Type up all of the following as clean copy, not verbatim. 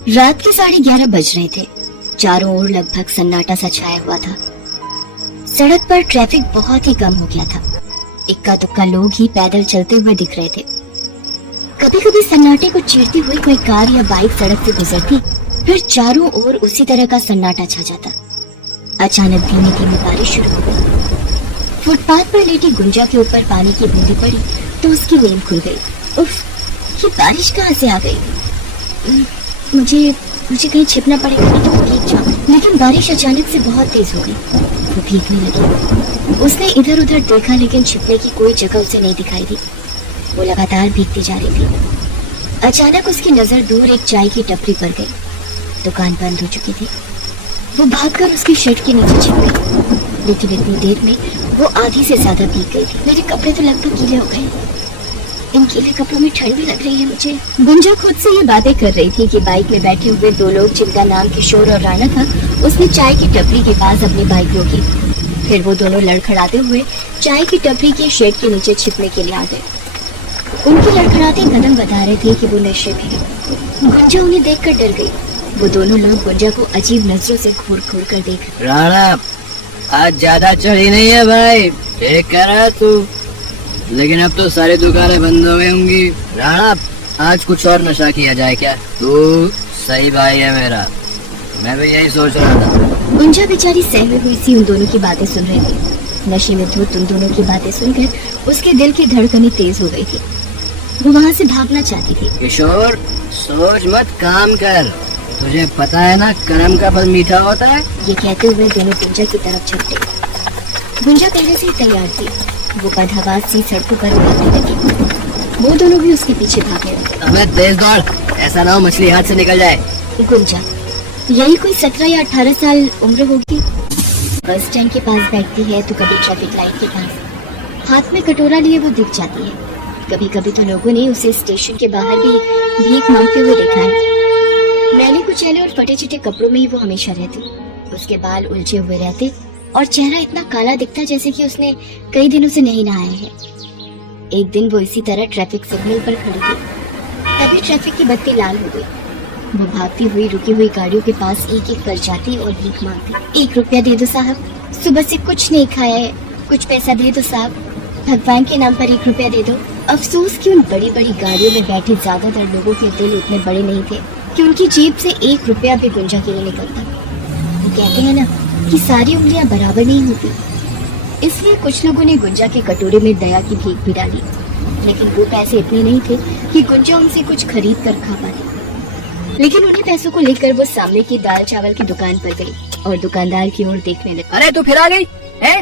रात के 11:30 बज रहे थे। चारों ओर लगभग सन्नाटा सा छाया हुआ था। सड़क पर ट्रैफिक बहुत ही कम हो गया था। इक्का दुक्का लोग ही पैदल चलते हुए दिख रहे थे। कभी कभी सन्नाटे को चीरती हुई कोई कार या बाइक सड़क से गुजरती, फिर चारों ओर उसी तरह का सन्नाटा छा जाता। अचानक धीमी धीमी बारिश शुरू हो गई। फुटपाथ पर लेटी गुंजा के ऊपर पानी की बूंदी पड़ी तो उसकी नींद खुल गई। उफ, ये बारिश कहाँ से आ गई? मुझे कहीं छिपना पड़ेगा नहीं तो भीग जाऊं। लेकिन बारिश अचानक से बहुत तेज हो गई। वो भीगने लगी। उसने इधर उधर देखा लेकिन छिपने की कोई जगह उसे नहीं दिखाई दी। वो लगातार भीगती जा रही थी। अचानक उसकी नजर दूर एक चाय की टपरी पर गई। दुकान बंद हो चुकी थी। वो भागकर उसकी शर्ट के नीचे छिप गई, लेकिन इतनी देर में वो आधी से ज्यादा भीग गई थी। मेरे कपड़े तो लगभग गीले हो गए। इन गीले कपड़ों में ठंड भी लग रही है मुझे। गुंजा खुद से ये बातें कर रही थी कि बाइक में बैठे हुए दो लोग, जिनका नाम किशोर और राणा था, उसने चाय की टपरी के पास अपनी बाइक रोकी। फिर वो दोनों लड़खड़ाते हुए चाय की टपरी के शेड के नीचे छिपने के लिए आ गए। उनके लड़खड़ाते कदम बता रहे थे कि वो नशे में है। गुंजा उन्हें देखकर डर गई। वो दोनों लोग गुंजा को अजीब नजरों से घूर घूर कर देख। राणा, आज ज्यादा चढ़ी नहीं है भाई, ठीक कर रहा तू। लेकिन अब तो सारी दुकानें बंद हो गई होंगी। राणा, आज कुछ और नशा किया जाए क्या? तू सही भाई है मेरा, मैं भी यही सोच रहा था। गुंजा बेचारी सहमे हुई सी उन दोनों की बातें सुन रही थी। नशे में धुत उन दोनों की बातें सुनकर उसके दिल की धड़कनें तेज हो गई थी। वो वहाँ से भागना चाहती थी। किशोर, सोच मत, काम कर। तुझे पता है ना, कर्म का फल मीठा होता है। ये कहते हुए दोनों गुंजा की तरफ झपटे। गुंजा पहले से ही तैयार थी। वो कदहवास सी सड़कों पर भागने लगी। वो दोनों भी उसके पीछे भागने लगे। हमें तेज दौड़, ऐसा ना हो मछली हाथ से निकल जाए। गुंजा यही कोई 17 या 18 साल उम्र होगी। बस स्टैंड के पास बैठती है तो कभी ट्रैफिक लाइट के पास, हाथ में कटोरा लिए वो दिख जाती है। कभी कभी तो लोगों ने उसे स्टेशन के बाहर भी भीख मांगते हुए देखा है। मैले कुचैले और फटे चिटे कपड़ों में ही वो हमेशा रहती। उसके बाल उलझे हुए रहते और चेहरा इतना काला दिखता जैसे कि उसने कई दिनों से नहीं नहाया है। एक दिन वो इसी तरह ट्रैफिक सिग्नल पर खड़ी थी। तभी ट्रैफिक की बत्ती लाल हो गई। वो भागती हुई रुकी हुई गाड़ियों के पास एक एक कर जाती और भीख मांगती। 1 रुपया दे दो साहब, सुबह से कुछ नहीं खाया है, कुछ पैसा दे दो साहब, भगवान के नाम पर 1 रुपया दे दो। अफसोस कि उन बड़ी बड़ी गाड़ियों में बैठे ज्यादातर लोगों के दिल उतने बड़े नहीं थे कि उनकी जेब से 1 रुपया भी गुंजा के लिए निकलता। वो कहते हैं ना कि सारी उंगलियां बराबर नहीं होती, इसलिए कुछ लोगों ने गुंजा के कटोरे में दया की भीख भी डाली। लेकिन वो पैसे इतने नहीं थे कि गुंजा उनसे कुछ खरीद कर खा पाती। लेकिन उन्हीं पैसों को लेकर वो सामने की दाल चावल की दुकान पर गई और दुकानदार की ओर देखने लगी। अरे तू फिर आ गई है?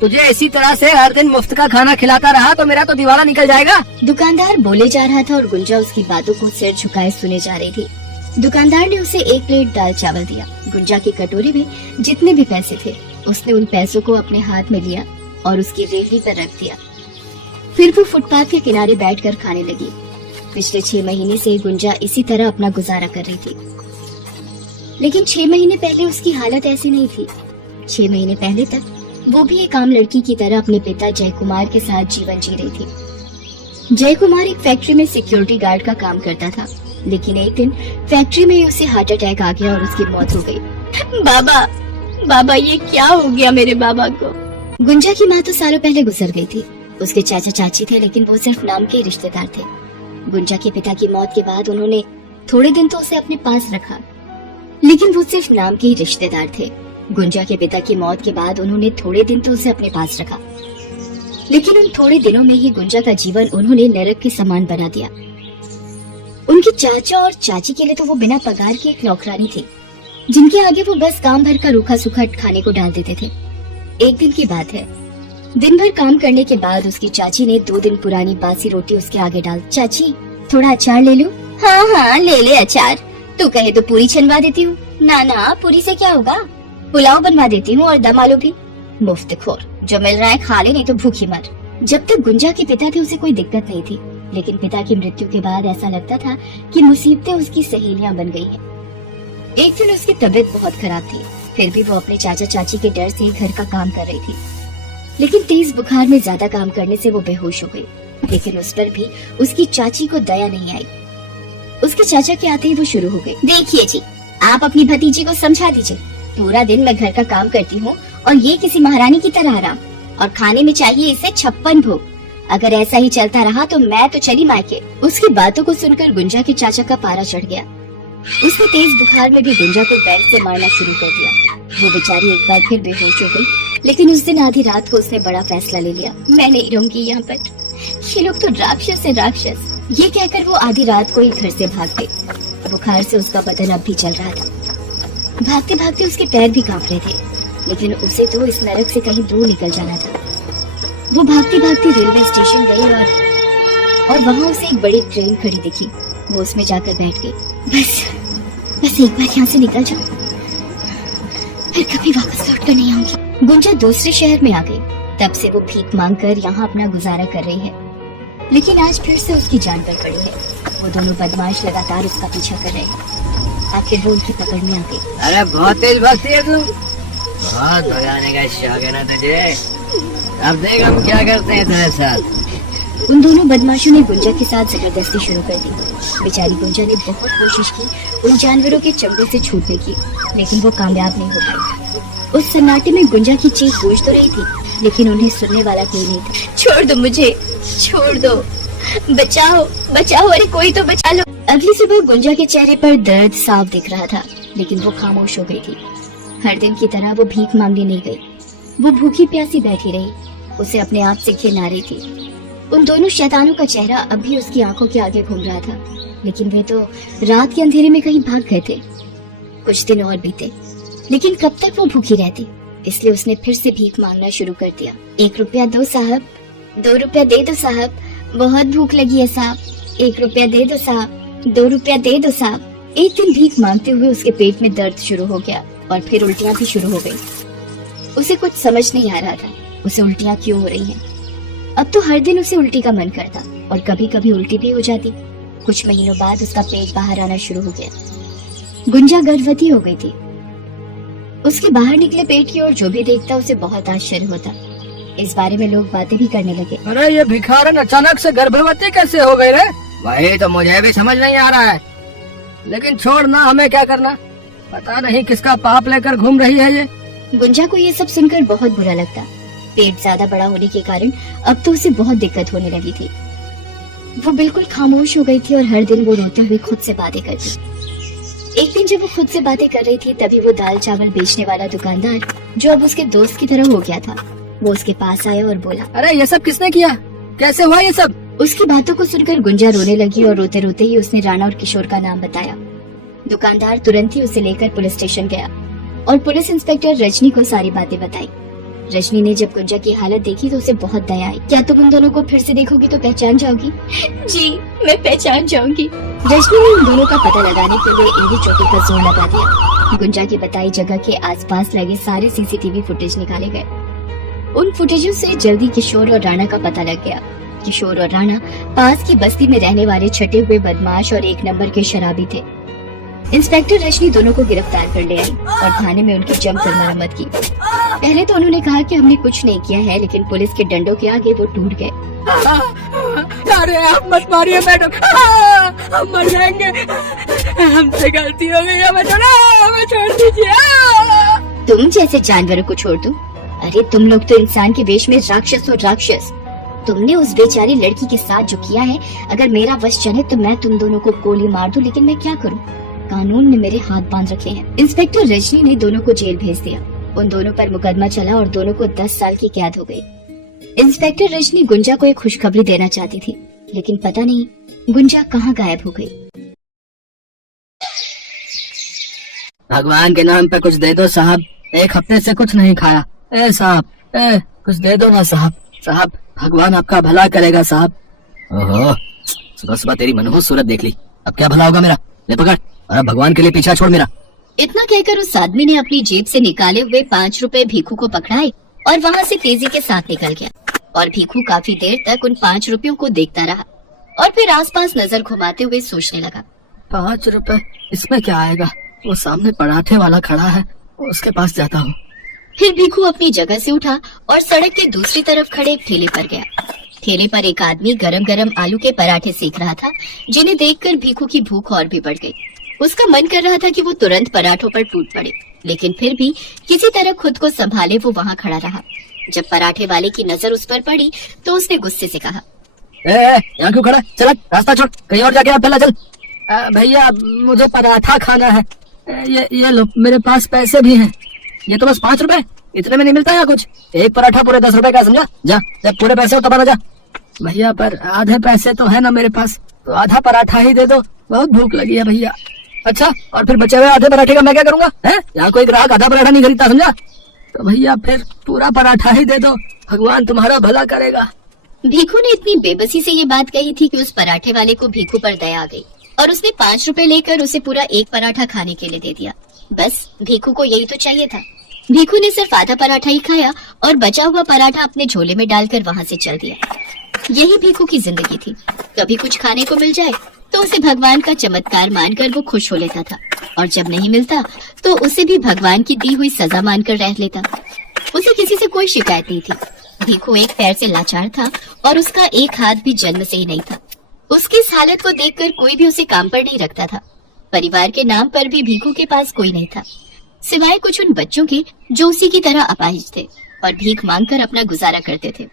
तुझे इसी तरह से हर दिन मुफ्त का खाना खिलाता रहा तो मेरा तो दिवाला निकल जाएगा। दुकानदार बोले जा रहा था और गुंजा उसकी बातों को सिर झुकाए सुने जा रही थी। दुकानदार ने उसे 1 प्लेट दाल चावल दिया। गुंजा के कटोरे में जितने भी पैसे थे उसने उन पैसों को अपने हाथ में लिया और उसकी रेहड़ी पर रख दिया। फिर वो फुटपाथ के किनारे बैठकर खाने लगी। पिछले 6 महीने से गुंजा इसी तरह अपना गुजारा कर रही थी। लेकिन 6 महीने पहले उसकी हालत ऐसी नहीं थी। 6 महीने पहले तक वो भी एक आम लड़की की तरह अपने पिता जय कुमार के साथ जीवन जी रही थी। जय कुमार एक फैक्ट्री में सिक्योरिटी गार्ड का काम करता था। लेकिन एक दिन फैक्ट्री में उसे हार्ट अटैक आ गया और उसकी मौत हो गई। बाबा ये क्या हो गया मेरे बाबा को? गुंजा की माँ तो सालों पहले गुजर गई थी। उसके चाचा चाची थे लेकिन वो सिर्फ नाम के रिश्तेदार थे। गुंजा के पिता की मौत के बाद उन्होंने थोड़े दिन तो उसे अपने पास रखा, लेकिन वो सिर्फ नाम के ही रिश्तेदार थे। गुंजा के पिता की मौत के बाद उन्होंने थोड़े दिन तो उसे अपने पास रखा, लेकिन उन थोड़े दिनों में ही गुंजा का जीवन उन्होंने नरक के समान बना दिया। उनके चाचा और चाची के लिए तो वो बिना पगार की एक नौकरानी थी, जिनके आगे वो बस काम भर का रूखा सूखा खाने को डाल देते थे। एक दिन की बात है, दिन भर काम करने के बाद उसकी चाची ने 2 दिन पुरानी बासी रोटी उसके आगे डाल। चाची, थोड़ा अचार ले लूं? हाँ ले अचार। तू कहे तो पूरी छनवा देती हूँ। ना पूरी से क्या होगा, पुलाव बनवा देती हूँ और दम आलू भी। मुफ्तखोर, जो मिल रहा है खा ले, नहीं तो भूखी मर। जब तक गुंजा के पिता थे उसे कोई दिक्कत नहीं थी, लेकिन पिता की मृत्यु के बाद ऐसा लगता था कि मुसीबतें उसकी सहेलियां बन गई हैं। एक दिन उसकी तबीयत बहुत खराब थी, फिर भी वो अपने चाचा चाची के डर से घर का काम कर रही थी। लेकिन तेज बुखार में ज्यादा काम करने से वो बेहोश हो गई। लेकिन उस पर भी उसकी चाची को दया नहीं आई। उसके चाचा के आते ही वो शुरू हो गए। देखिए जी, आप अपनी भतीजी को समझा दीजिए। पूरा दिन मैं घर का काम करती हूँ और ये किसी महारानी की तरह आराम, और खाने में चाहिए इसे 56 भोग। अगर ऐसा ही चलता रहा तो मैं तो चली मायके। उसकी बातों को सुनकर गुंजा के चाचा का पारा चढ़ गया। उसने तेज बुखार में भी गुंजा को बैट से मारना शुरू कर दिया। वो बेचारी एक बार फिर बेहोश हो गई। लेकिन उस दिन आधी रात को उसने बड़ा फैसला ले लिया। मैं नहीं रहूंगी यहाँ पर, ये लोग तो राक्षस है राक्षस। ये कहकर वो आधी रात को ही घर से भाग गई। बुखार से उसका बदन अब भी चल रहा था। भागते भागते उसके पैर भी कांप रहे थे, लेकिन उसे तो इस नरक से कहीं दूर निकल जाना था। वो भागती भागती रेलवे स्टेशन गई और वहाँ उसे एक बड़ी ट्रेन खड़ी दिखी। वो उसमें जाकर बैठ गई। बस एक बार यहाँ से निकल जाऊं, फिर कभी वापस लौट कर नहीं आऊंगी। गुंजा दूसरे शहर में आ गई। तब से वो भीख मांगकर यहाँ अपना गुजारा कर रही है, लेकिन आज फिर से उसकी जान पर पड़ी है। वो दोनों बदमाश लगातार उसका पीछा कर रहे हैं। आखिर वो उनकी पकड़ में आ गई। अरे बहुत तेज भागती है तुम, बहुत भगाने का शौक है ना तुझे। अब देख हम क्या करते हैं तेरे साथ। उन दोनों बदमाशों ने गुंजा के साथ जबरदस्ती शुरू कर दी। बेचारी गुंजा ने बहुत कोशिश की उन जानवरों के चंगुल से छूटने की, लेकिन वो कामयाब नहीं हो पाई। उस सन्नाटे में गुंजा की चीख गूंज तो रही थी, लेकिन उन्हें सुनने वाला कोई नहीं था। छोड़ दो मुझे, छोड़ दो, बचाओ बचाओ, अरे कोई तो बचा लो। अगली सुबह गुंजा के चेहरे पर दर्द साफ दिख रहा था, लेकिन वो खामोश हो गई थी। हर दिन की तरह वो भीख मांगने नहीं गई। वो भूखी प्यासी बैठी रही। उसे अपने आप से घिन आ रही थी। उन दोनों शैतानों का चेहरा अब भी उसकी आंखों के आगे घूम रहा था, लेकिन वे तो रात के अंधेरे में कहीं भाग गए थे। कुछ दिन और बीते, लेकिन कब तक वो भूखी रहती, इसलिए उसने फिर से भीख मांगना शुरू कर दिया। 1 रुपया दो साहब, 2 रुपया दे दो साहब, बहुत भूख लगी है साहब, 1 रुपया दे दो साहब, 2 रुपया दे दो साहब। एक दिन भीख मांगते हुए उसके पेट में दर्द शुरू हो गया और फिर उल्टियां भी शुरू हो गई। उसे कुछ समझ नहीं आ रहा था, उसे उल्टियां क्यों हो रही हैं। अब तो हर दिन उसे उल्टी का मन करता और कभी कभी उल्टी भी हो जाती। कुछ महीनों बाद उसका पेट बाहर आना शुरू हो गया। गुंजा गर्भवती हो गई थी। उसके बाहर निकले पेट की ओर जो भी देखता उसे बहुत आश्चर्य होता। इस बारे में लोग बातें भी करने लगे। अरे ये भिखारन अचानक से गर्भवती कैसे हो गई रे? वही तो मुझे भी समझ नहीं आ रहा है, लेकिन छोड़ ना, हमें क्या करना। पता नहीं किसका पाप लेकर घूम रही है ये। गुंजा को ये सब सुनकर बहुत बुरा लगता। पेट ज्यादा बड़ा होने के कारण अब तो उसे बहुत दिक्कत होने लगी थी। वो बिल्कुल खामोश हो गई थी और हर दिन वो रोते हुए खुद से बातें करती। एक दिन जब वो खुद से बातें कर रही थी, तभी वो दाल चावल बेचने वाला दुकानदार, जो अब उसके दोस्त की तरह हो गया था, वो उसके पास आया और बोला, अरे ये सब किसने किया, कैसे हुआ ये सब? उसकी बातों को सुनकर गुंजा रोने लगी और रोते रोते ही उसने राणा और किशोर का नाम बताया। दुकानदार तुरंत ही उसे लेकर पुलिस स्टेशन गया और पुलिस इंस्पेक्टर रजनी को सारी बातें बताई। रजनी ने जब गुंजा की हालत देखी तो उसे बहुत दया आई। क्या तुम उन दोनों को फिर से देखोगी तो पहचान जाओगी? जी, मैं पहचान जाऊंगी। रजनी ने उन दोनों का पता लगाने के लिए एड़ी चौकी पर जोर लगा दिया। गुंजा की बताई जगह के आसपास लगे सारे सीसीटीवी फुटेज निकाले गए। उन फुटेजों से जल्दी किशोर और राणा का पता लग गया। किशोर और राणा पास की बस्ती में रहने वाले छटे हुए बदमाश और 1 नंबर के शराबी थे। इंस्पेक्टर रजनी दोनों को गिरफ्तार कर ले आई और थाने में उनकी जमकर मरम्मत की। पहले तो उन्होंने कहा कि हमने कुछ नहीं किया है, लेकिन पुलिस के डंडों के आगे वो टूट गए। अरे आप मत मारिए मैडम, हम मर जाएंगे, हमसे गलती हो गई, हमें छोड़ दीजिए। तुम जैसे जानवरों को छोड़ दूं? अरे तुम लोग तो इंसान के वेश में राक्षस हो राक्षस। तुमने उस बेचारी लड़की के साथ जो किया है, अगर मेरा वश चले तो मैं तुम दोनों को गोली मार दूं, लेकिन मैं क्या करूं? कानून ने मेरे हाथ बांध रखे हैं। इंस्पेक्टर रजनी ने दोनों को जेल भेज दिया। उन दोनों पर मुकदमा चला और दोनों को 10 साल की कैद हो गई। इंस्पेक्टर रजनी गुंजा को एक खुशखबरी देना चाहती थी, लेकिन पता नहीं गुंजा कहाँ गायब हो गई। भगवान के नाम पे कुछ दे दो साहब, 1 हफ्ते से कुछ नहीं खाया। ए साहब, कुछ दे दो ना साहब। साहब भगवान आपका भला करेगा साहब। ओहो, सुबह सुबह तेरी मनहूस सूरत देख ली, अब क्या भला होगा मेरा? ले पकड़, और अब भगवान के लिए पीछा छोड़ मेरा। इतना कहकर उस आदमी ने अपनी जेब से निकाले हुए 5 रुपए भीखू को पकड़ाए और वहाँ से तेजी के साथ निकल गया। और भीखू काफी देर तक उन 5 रुपयों को देखता रहा और फिर आसपास नजर घुमाते हुए सोचने लगा, 5 रुपए, इसमें क्या आएगा? वो सामने पराठे वाला खड़ा है, उसके पास जाता हूँ। फिर भीखू अपनी जगह से उठा और सड़क के दूसरी तरफ खड़े एक ठेले पर गया। ठेले पर एक आदमी गरम गरम आलू के पराठे सेक रहा था, जिन्हें देखकर भीखू की भूख और भी बढ़ गई। उसका मन कर रहा था कि वो तुरंत पराठों पर टूट पड़े, लेकिन फिर भी किसी तरह खुद को संभाले वो वहाँ खड़ा रहा। जब पराठे वाले की नजर उस पर पड़ी तो उसने गुस्से से कहा, यहाँ क्यों खड़ा? चल रास्ता छोड़, कहीं और जाके पहला चल। भैया मुझे पराठा खाना है। ये लो, मेरे पास पैसे भी हैं। ये तो बस 5 रुपए, इतने में नहीं मिलता यहाँ कुछ। एक पराठा पूरे 10 रुपए का, समझा? जा, जब पूरे पैसे हो तब आना जा। भैया पर आधे पैसे तो है ना मेरे पास, तो आधा पराठा ही दे दो, बहुत भूख लगी है भैया। अच्छा, और फिर बचे हुए आधे पराठे का मैं क्या करूँगा? यहाँ कोई ग्राहक आधा पराठा नहीं खरीदता, समझा? तो भैया फिर पूरा पराठा ही दे दो, भगवान तुम्हारा भला करेगा। भीखू ने इतनी बेबसी से ये बात कही थी कि उस पराठे वाले को भीखू पर दया आ गई और उसने 5 रुपए लेकर उसे पूरा एक पराठा खाने के लिए दे दिया। बस भीखू को यही तो चाहिए था। भीखू ने सिर्फ आधा पराठा ही खाया और बचा हुआ पराठा अपने झोले में डालकर वहाँ से चल दिया। यही भीखू की जिंदगी थी। कभी कुछ खाने को मिल जाए तो उसे भगवान का चमत्कार मानकर वो खुश हो लेता था, और जब नहीं मिलता तो उसे भी भगवान की दी हुई सजा मानकर रह लेता। उसे किसी से कोई शिकायत नहीं थी। भीखू एक पैर से लाचार था और उसका एक हाथ भी जन्म से ही नहीं था। उसकी इस हालत को देखकर कोई भी उसे काम पर नहीं रखता था। परिवार के नाम पर भी भीखू के पास कोई नहीं था, सिवाय कुछ उन बच्चों के जो उसी की तरह अपाहिज थे और भीख मांगकर अपना गुजारा करते थे।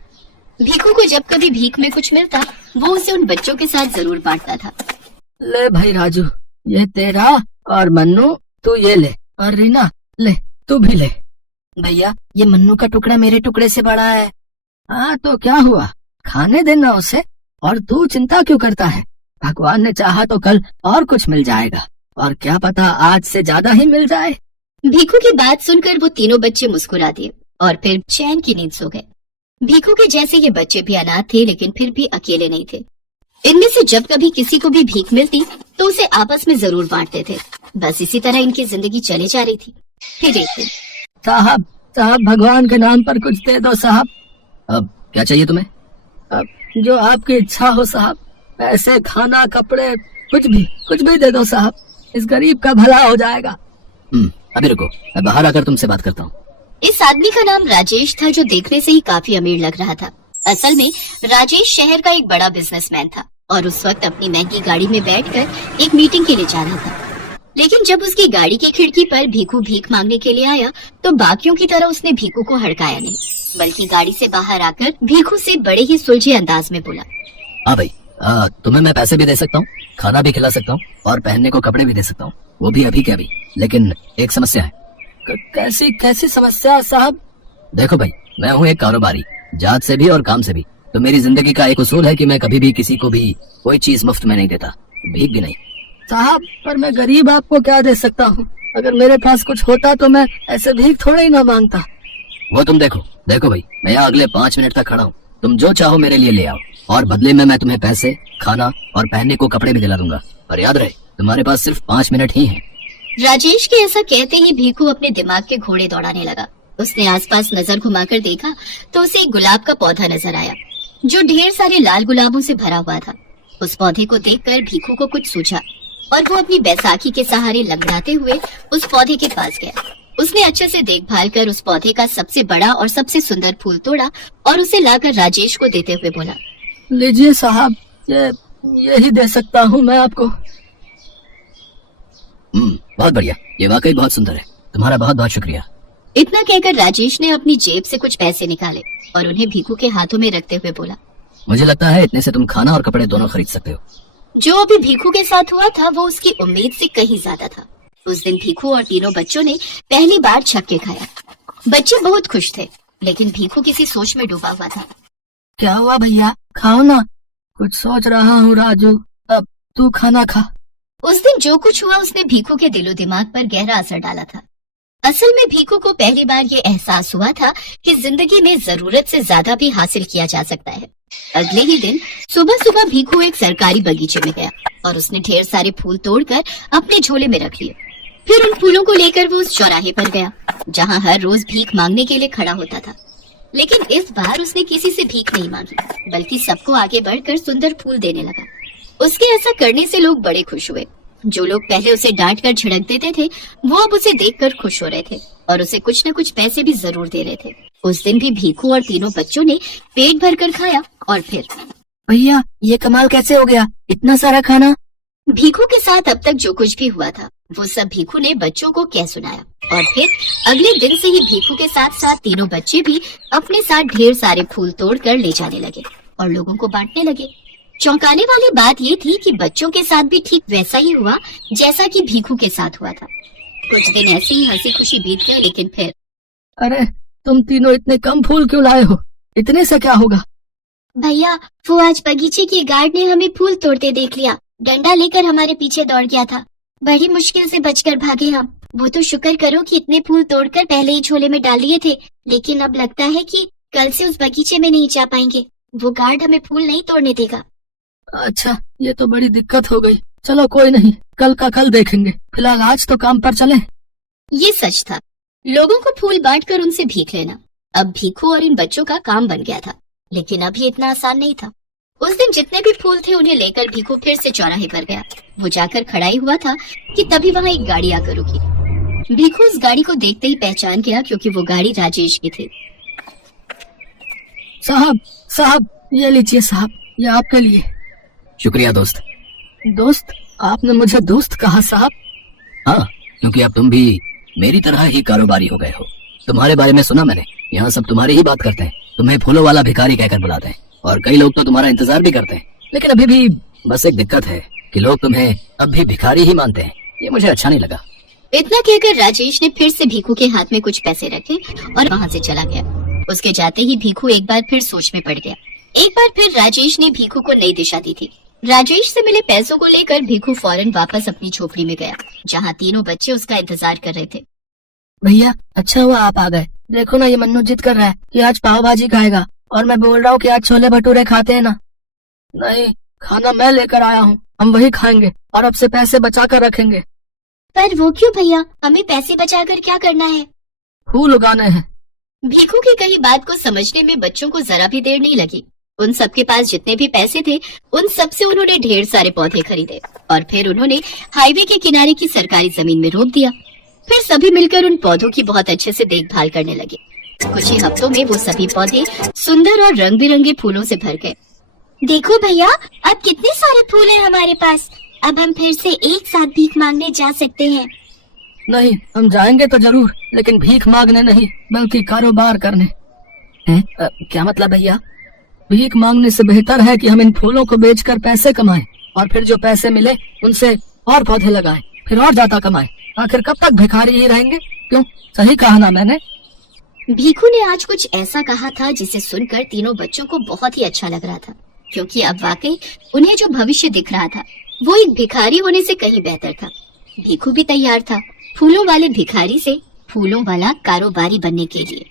भीखू को जब कभी भीख में कुछ मिलता वो उसे उन बच्चों के साथ जरूर बांटता था। ले भाई राजू, ये तेरा, और मन्नू तू ये ले, और रीना ले, तू भी ले। भैया ये मन्नू का टुकड़ा मेरे टुकड़े से बड़ा है। हाँ तो क्या हुआ, खाने देना उसे, और तू चिंता क्यों करता है? भगवान ने चाहा तो कल और कुछ मिल जाएगा, और क्या पता आज से ज्यादा ही मिल जाए। भीखू की बात सुनकर वो तीनों बच्चे मुस्कुरा दिए और फिर चैन की नींद सो गए। भीखू के जैसे ये बच्चे भी अनाथ थे, लेकिन फिर भी अकेले नहीं थे। इनमें से जब कभी किसी को भी भीख मिलती तो उसे आपस में जरूर बांटते थे। बस इसी तरह इनकी जिंदगी चले जा रही थी। फिर एक दिन, साहब भगवान के नाम पर कुछ दे दो साहब। अब क्या चाहिए तुम्हें? अब जो आपकी इच्छा हो साहब, पैसे, खाना, कपड़े, कुछ भी दे दो साहब, इस गरीब का भला हो जाएगा। अभी रुको, मैं बाहर आकर तुमसे बात करता हूँ। इस आदमी का नाम राजेश था, जो देखने से ही काफी अमीर लग रहा था। असल में राजेश शहर का एक बड़ा बिजनेसमैन था और उस वक्त अपनी महंगी गाड़ी में बैठकर एक मीटिंग के लिए जा रहा था। लेकिन जब उसकी गाड़ी की खिड़की पर भीखू भीख मांगने के लिए आया तो बाकियों की तरह उसने भीखू को हड़काया नहीं, बल्कि गाड़ी से बाहर आकर भीखू से बड़े ही सुलझे अंदाज में बोला, हाँ भाई, तुम्हें मैं पैसे भी दे सकता हूँ, खाना भी खिला सकता हूँ, और पहनने को कपड़े भी दे सकता हूँ, वो भी अभी के अभी। लेकिन एक समस्या है। कैसी समस्या साहब? देखो भाई, मैं हूँ एक कारोबारी, जात से भी और काम से भी, तो मेरी जिंदगी का एक उसूल है कि मैं कभी भी किसी को भी कोई चीज मुफ्त में नहीं देता, भीख भी नहीं। साहब पर मैं गरीब, आपको क्या दे सकता हूँ? अगर मेरे पास कुछ होता तो मैं ऐसे भीख थोड़ा ही ना मांगता। वो तुम देखो भाई, मैं यहाँ अगले 5 मिनट तक खड़ा हूँ, तुम जो चाहो मेरे लिए ले आओ, और बदले में मैं तुम्हें पैसे, खाना और पहनने को कपड़े भी दिला दूंगा। और याद रहे, तुम्हारे पास सिर्फ 5 मिनट ही हैं। राजेश के ऐसा कहते ही भीखू अपने दिमाग के घोड़े दौड़ाने लगा। उसने आसपास नजर घुमाकर देखा तो उसे एक गुलाब का पौधा नजर आया, जो ढेर सारे लाल गुलाबों से भरा हुआ था। उस पौधे को देखकर भीखू को कुछ सूझा और वो अपनी बैसाखी के सहारे लंगड़ाते हुए उस पौधे के पास गया। उसने अच्छे से देखभाल कर उस पौधे का सबसे बड़ा और सबसे सुंदर फूल तोड़ा और उसे लाकर राजेश को देते हुए बोला, लीजिए साहब, यही दे सकता हूँ मैं आपको। बहुत बढ़िया, ये वाकई बहुत सुंदर है, तुम्हारा बहुत बहुत शुक्रिया। इतना कहकर राजेश ने अपनी जेब से कुछ पैसे निकाले और उन्हें भीखू के हाथों में रखते हुए बोला, मुझे लगता है इतने से तुम खाना और कपड़े दोनों खरीद सकते हो। जो अभी भीखू के साथ हुआ था वो उसकी उम्मीद से कहीं ज्यादा था। उस दिन भीखू और तीनों बच्चों ने पहली बार छक्के खाया। बच्चे बहुत खुश थे, लेकिन भीखू किसी सोच में डूबा हुआ था। क्या हुआ भैया, खाओ ना। कुछ सोच रहा हूँ राजू, अब तू खाना खा। उस दिन जो कुछ हुआ उसने भीखू के दिलो दिमाग पर गहरा असर डाला था। असल में भीखू को पहली बार ये एहसास हुआ था कि जिंदगी में जरूरत से ज्यादा भी हासिल किया जा सकता है। अगले ही दिन सुबह सुबह भीखू एक सरकारी बगीचे में गया और उसने ढेर सारे फूल तोड़कर अपने झोले में रख लिए। फिर उन फूलों को लेकर वो उस चौराहे पर गया जहाँ हर रोज भीख मांगने के लिए खड़ा होता था। लेकिन इस बार उसने किसी से भीख नहीं मांगी, बल्कि सबको आगे बढ़कर सुंदर फूल देने लगा। उसके ऐसा करने से लोग बड़े खुश हुए जो लोग पहले उसे डांट कर झिड़क देते थे वो अब उसे देखकर खुश हो रहे थे और उसे कुछ न कुछ पैसे भी जरूर दे रहे थे। उस दिन भी भीखू और तीनों बच्चों ने पेट भर कर खाया और फिर भैया ये कमाल कैसे हो गया, इतना सारा खाना? भीखू के साथ अब तक जो कुछ भी हुआ था वो सब भीखू ने बच्चों को कह सुनाया और फिर अगले दिन से ही भीखू के साथ साथ तीनों बच्चे भी अपने साथ ढेर सारे फूल तोड़ कर ले जाने लगे और लोगों को बांटने लगे। चौंकाने वाली बात ये थी कि बच्चों के साथ भी ठीक वैसा ही हुआ जैसा कि भीखू के साथ हुआ था। कुछ दिन ऐसे ही हंसी खुशी बीत गए, लेकिन फिर अरे तुम तीनों इतने कम फूल क्यों लाए हो, इतने से क्या होगा? भैया वो आज बगीचे के गार्ड ने हमें फूल तोड़ते देख लिया, डंडा लेकर हमारे पीछे दौड़ गया था। बड़ी मुश्किल से बचकर भागे हम। वो तो शुक्र करो कि इतने फूल तोड़कर पहले ही झोले में डाल लिए थे, लेकिन अब लगता है कि कल से उस बगीचे में नहीं जा पाएंगे। वो गार्ड हमें फूल नहीं तोड़ने देगा। अच्छा ये तो बड़ी दिक्कत हो गई। चलो कोई नहीं, कल का कल देखेंगे, फिलहाल आज तो काम पर चलें। ये सच था, लोगों को फूल बांटकर उनसे भीख लेना अब भीखू और इन बच्चों का काम बन गया था, लेकिन अभी इतना आसान नहीं था। उस दिन जितने भी फूल थे उन्हें लेकर भीखू फिर से चौराहे पर गया। वो जाकर खड़ा ही हुआ था कि तभी वहाँ एक गाड़ी आकर रुकी। भीखू उस गाड़ी को देखते ही पहचान गया क्योंकि वो गाड़ी राजेश की थी। साहब साहब ये लीजिए साहब, ये आपके लिए। शुक्रिया दोस्त। दोस्त? आपने मुझे दोस्त कहा साहब? हाँ, क्योंकि अब तुम भी मेरी तरह ही कारोबारी हो गए हो। तुम्हारे बारे में सुना मैंने, यहाँ सब तुम्हारी ही बात करते हैं, तुम्हें फूलों वाला भिखारी कहकर बुलाते हैं और कई लोग तो तुम्हारा इंतजार भी करते हैं। लेकिन अभी भी बस एक दिक्कत है कि लोग तुम्हें अब भी भिखारी ही मानते हैं। ये मुझे अच्छा नहीं लगा। इतना कहकर राजेश ने फिर से भीखू के हाथ में कुछ पैसे रखे और वहाँ से चला गया। उसके जाते ही भीखू एक बार फिर सोच में पड़ गया। एक बार फिर राजेश ने भीखू को नई दिशा दी थी। राजेश से मिले पैसों को लेकर भीखू फौरन वापस अपनी झोपड़ी में गया, जहाँ तीनों बच्चे उसका इंतजार कर रहे थे। भैया अच्छा हुआ आप आ गए। देखो ना ये मन्नू जिद कर रहा है कि आज पाव भाजी खाएगा और मैं बोल रहा हूँ कि आज छोले भटूरे खाते हैं ना। नहीं, खाना मैं लेकर आया हूँ, हम वही खाएंगे और अब से पैसे बचा कर रखेंगे। पर वो क्यों भैया, हमें पैसे बचाकर क्या करना है? फूल उगाने हैं। भीखू की कही बात को समझने में बच्चों को जरा भी देर नहीं लगी। उन सबके पास जितने भी पैसे थे उन सब से उन्होंने ढेर सारे पौधे खरीदे और फिर उन्होंने हाईवे के किनारे की सरकारी जमीन में रोप दिया। फिर सभी मिलकर उन पौधों की बहुत अच्छे से देखभाल करने लगे। कुछ ही हफ्तों में वो सभी पौधे सुंदर और रंग बिरंगे फूलों से भर गए। देखो भैया, अब कितने सारे फूल हैं हमारे पास। अब हम फिर से एक साथ भीख मांगने जा सकते हैं। नहीं, हम जाएंगे तो जरूर, लेकिन भीख मांगने नहीं बल्कि कारोबार करने। क्या मतलब भैया? भीख मांगने से बेहतर है कि हम इन फूलों को बेचकर पैसे कमाएं और फिर जो पैसे मिले उनसे और पौधे लगाएं, फिर और ज्यादा कमाएं। आखिर कब तक भिखारी ही रहेंगे? क्यों, सही कहा ना मैंने? भीखू ने आज कुछ ऐसा कहा था जिसे सुनकर तीनों बच्चों को बहुत ही अच्छा लग रहा था, क्योंकि अब वाकई उन्हें जो भविष्य दिख रहा था वो एक भिखारी होने से कहीं बेहतर था। भीखू भी तैयार था फूलों वाले भिखारी से फूलों वाला कारोबारी बनने के लिए।